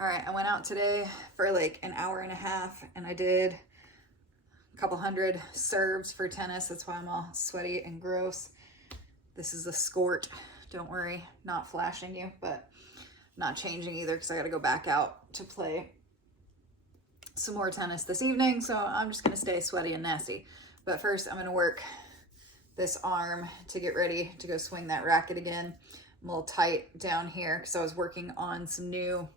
All right, I went out today for like an hour and a half and I did a couple hundred serves for tennis. That's why I'm all sweaty and gross. This is a skort. Don't worry, not flashing you, but not changing either because I got to go back out to play some more tennis this evening. So I'm just going to stay sweaty and nasty. But first I'm going to work this arm to get ready to go swing that racket again. I'm a little tight down here because I was working on some new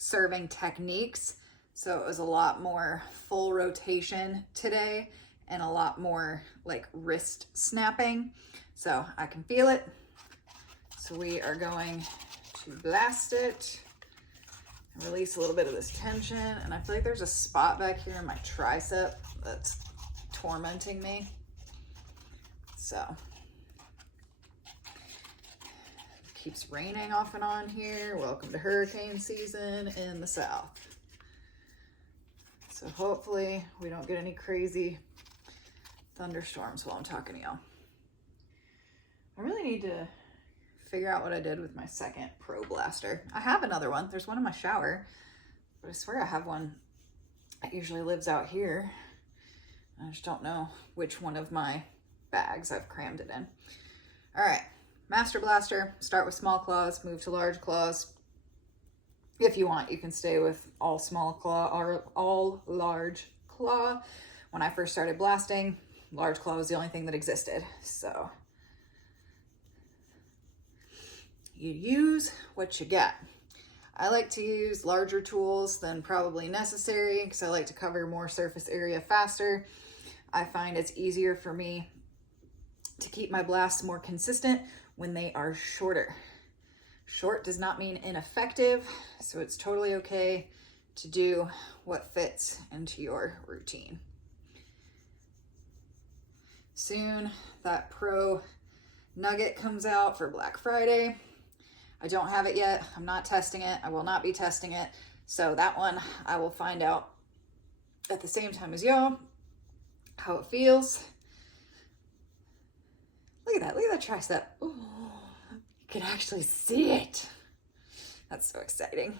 serving techniques. So it was a lot more full rotation today and a lot more like wrist snapping. So I can feel it. So we are going to blast it and release a little bit of this tension. And I feel like there's a spot back here in my tricep that's tormenting me. So keeps raining off and on here. Welcome to hurricane season in the south. So hopefully we don't get any crazy thunderstorms while I'm talking to y'all. I really need to figure out what I did with my second Pro Blaster. I have another one. There's one in my shower, but I swear I have one that usually lives out here. I just don't know which one of my bags I've crammed it in. All right. Master Blaster, start with small claws, move to large claws. If you want, you can stay with all small claw or all large claw. When I first started blasting, large claw was the only thing that existed. So you use what you got. I like to use larger tools than probably necessary because I like to cover more surface area faster. I find it's easier for me to keep my blasts more consistent when they are shorter. Short does not mean ineffective, so it's totally okay to do what fits into your routine. Soon that Pro Nugget comes out for Black Friday. I don't have it yet. I'm not testing it. I will not be testing it. So that one I will find out at the same time as y'all how it feels. Look at that tricep. Ooh, you can actually see it. That's so exciting.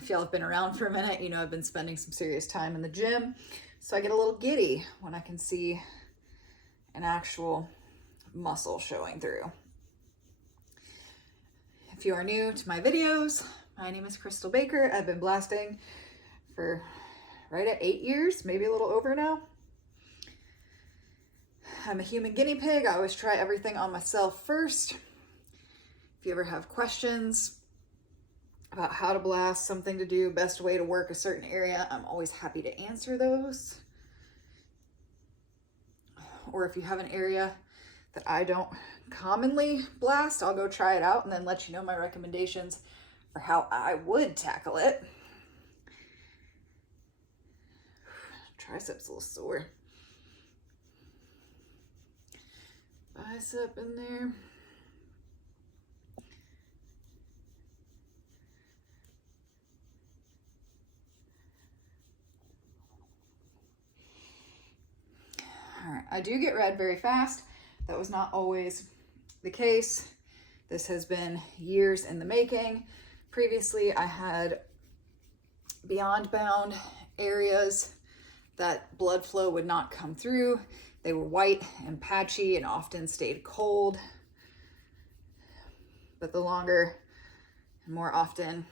If y'all have been around for a minute, you know I've been spending some serious time in the gym. So I get a little giddy when I can see an actual muscle showing through. If you are new to my videos, my name is Crystal Baker. I've been blasting for right at 8 years, maybe a little over now. I'm a human guinea pig. I always try everything on myself first. If you ever have questions about how to blast, something to do, best way to work a certain area, I'm always happy to answer those. Or if you have an area that I don't commonly blast, I'll go try it out and then let you know my recommendations for how I would tackle it. Triceps a little sore. Bicep in there. All right, I do get red very fast. That was not always the case. This has been years in the making. Previously, I had beyond bound areas that blood flow would not come through. They were white and patchy and often stayed cold. But the longer and more often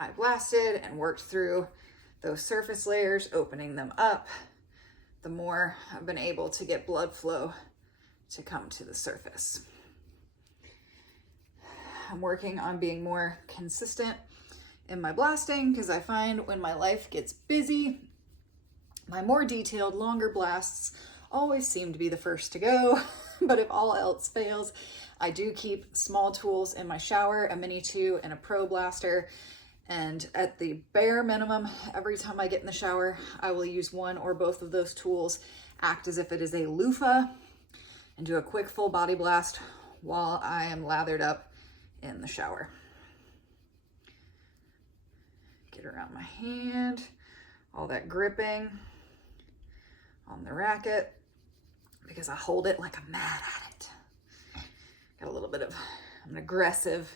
I blasted and worked through those surface layers, opening them up, the more I've been able to get blood flow to come to the surface. I'm working on being more consistent in my blasting because I find when my life gets busy, my more detailed, longer blasts always seem to be the first to go. But if all else fails, I do keep small tools in my shower, a Mini 2 and a Pro Blaster. And at the bare minimum, every time I get in the shower, I will use one or both of those tools, act as if it is a loofah, and do a quick full body blast while I am lathered up in the shower. Get around my hand, all that gripping on the racket, because I hold it like I'm mad at it. Got a little bit of an aggressive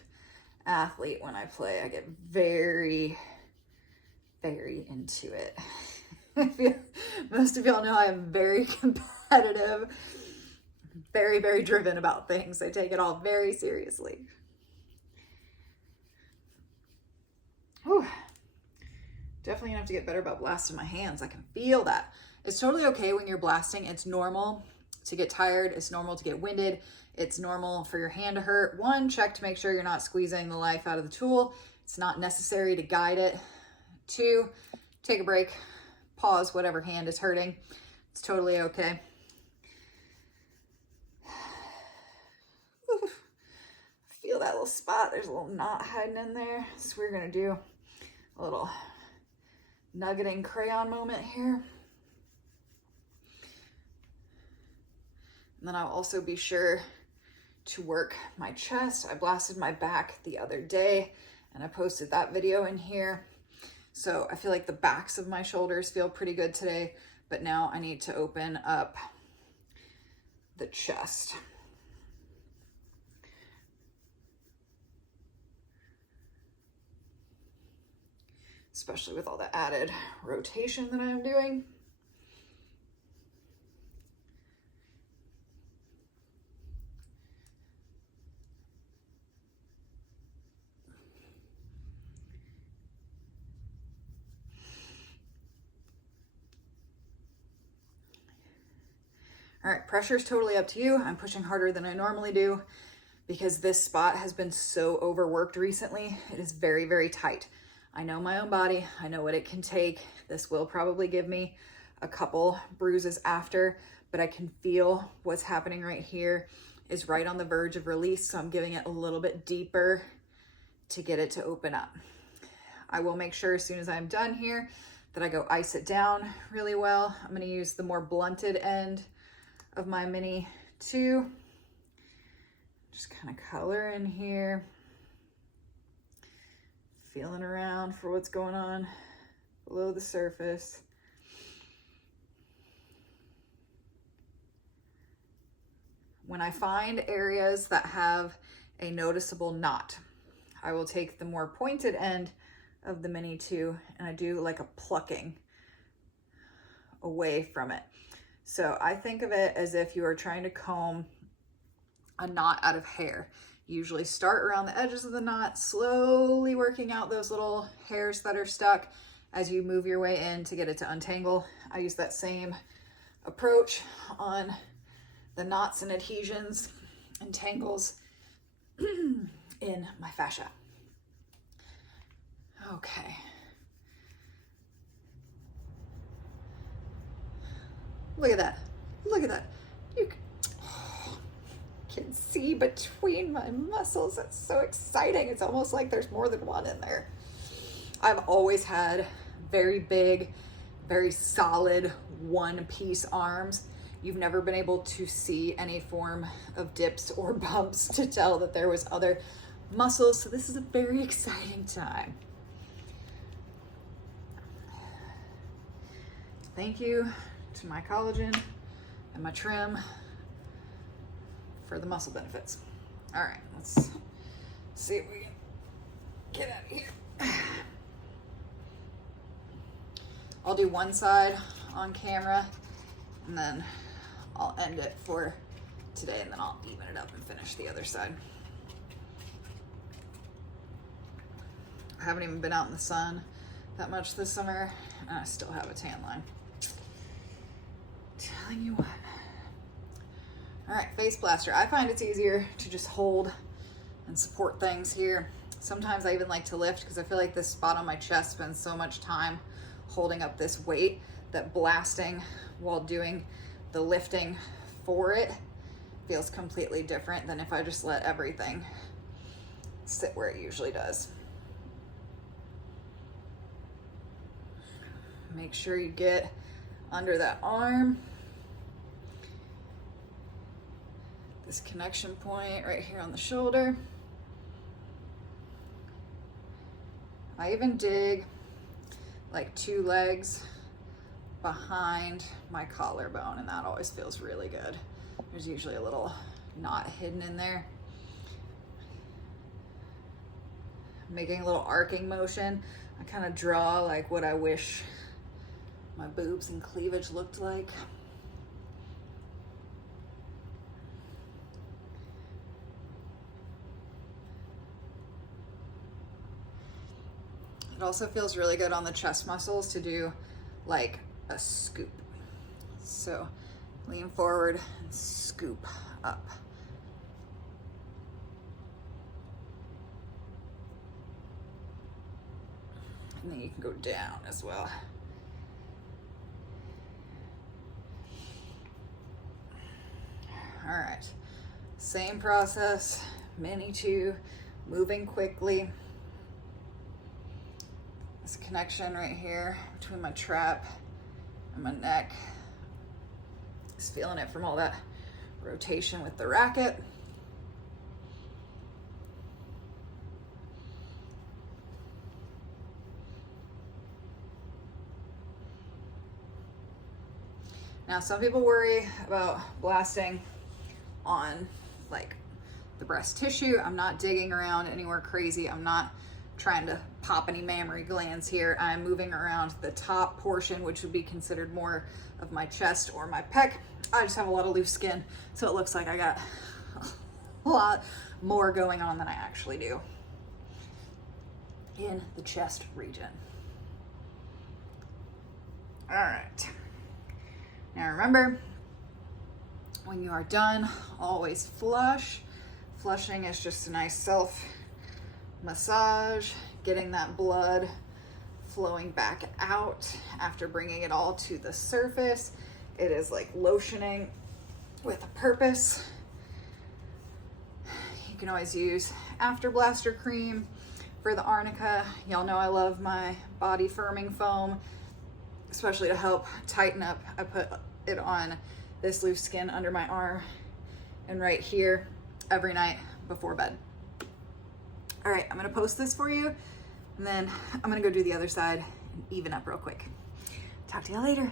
athlete when I play. I get very, very into it. Most of y'all know I am very competitive, very, very driven about things. I take it all very seriously. Whew. Definitely gonna have to get better about blasting my hands. I can feel that. It's totally okay when you're blasting. It's normal to get tired. It's normal to get winded. It's normal for your hand to hurt. One, check to make sure you're not squeezing the life out of the tool. It's not necessary to guide it. Two, take a break, pause whatever hand is hurting. It's totally okay. Feel that little spot. There's a little knot hiding in there. So we're gonna do a little nuggeting crayon moment here. And then I'll also be sure to work my chest. I blasted my back the other day and I posted that video in here. So I feel like the backs of my shoulders feel pretty good today, but now I need to open up the chest. Especially with all the added rotation that I'm doing. All right, pressure is totally up to you. I'm pushing harder than I normally do because this spot has been so overworked recently. It is very, very tight. I know my own body. I know what it can take. This will probably give me a couple bruises after, but I can feel what's happening right here is right on the verge of release. So I'm giving it a little bit deeper to get it to open up. I will make sure as soon as I'm done here that I go ice it down really well. I'm going to use the more blunted end of my Mini 2. Just kind of color in here. Feeling around for what's going on below the surface. When I find areas that have a noticeable knot, I will take the more pointed end of the Mini 2 and I do like a plucking away from it. So I think of it as if you are trying to comb a knot out of hair. You usually start around the edges of the knot, slowly working out those little hairs that are stuck as you move your way in to get it to untangle. I use that same approach on the knots and adhesions and tangles in my fascia. Okay. Look at that. Look at that. You can see between my muscles. That's so exciting. It's almost like there's more than one in there. I've always had very big, very solid one-piece arms. You've never been able to see any form of dips or bumps to tell that there was other muscles. So this is a very exciting time. Thank you to my collagen and my trim for the muscle benefits. All right, let's see if we can get out of here. I'll do one side on camera and then I'll end it for today and then I'll even it up and finish the other side. I haven't even been out in the sun that much this summer and I still have a tan line. Telling you what. All right, face blaster. I find it's easier to just hold and support things here. Sometimes I even like to lift because I feel like this spot on my chest spends so much time holding up this weight that blasting while doing the lifting for it feels completely different than if I just let everything sit where it usually does. Make sure you get under that arm. This connection point right here on the shoulder. I even dig like 2 legs behind my collarbone and that always feels really good. There's usually a little knot hidden in there. making a little arcing motion. I kind of draw like what I wish my boobs and cleavage looked like. It also feels really good on the chest muscles to do like a scoop. So lean forward and scoop up. And then you can go down as well. All right, same process, mini two, moving quickly. This connection right here between my trap and my neck. Just feeling it from all that rotation with the racket. Now, some people worry about blasting on like the breast tissue. I'm not digging around anywhere crazy. I'm not trying to pop any mammary glands here. I'm moving around the top portion, which would be considered more of my chest or my pec. I just have a lot of loose skin, so it looks like I got a lot more going on than I actually do in the chest region. All right. Now remember, when you are done, always flush. Flushing is just a nice self massage, getting that blood flowing back out after bringing it all to the surface. It is like lotioning with a purpose. You can always use After Blaster cream for the arnica. Y'all know I love my body firming foam, especially to help tighten up. I put it on this loose skin under my arm and right here every night before bed. All right, I'm gonna post this for you, and then I'm gonna go do the other side and even up real quick. Talk to y'all later.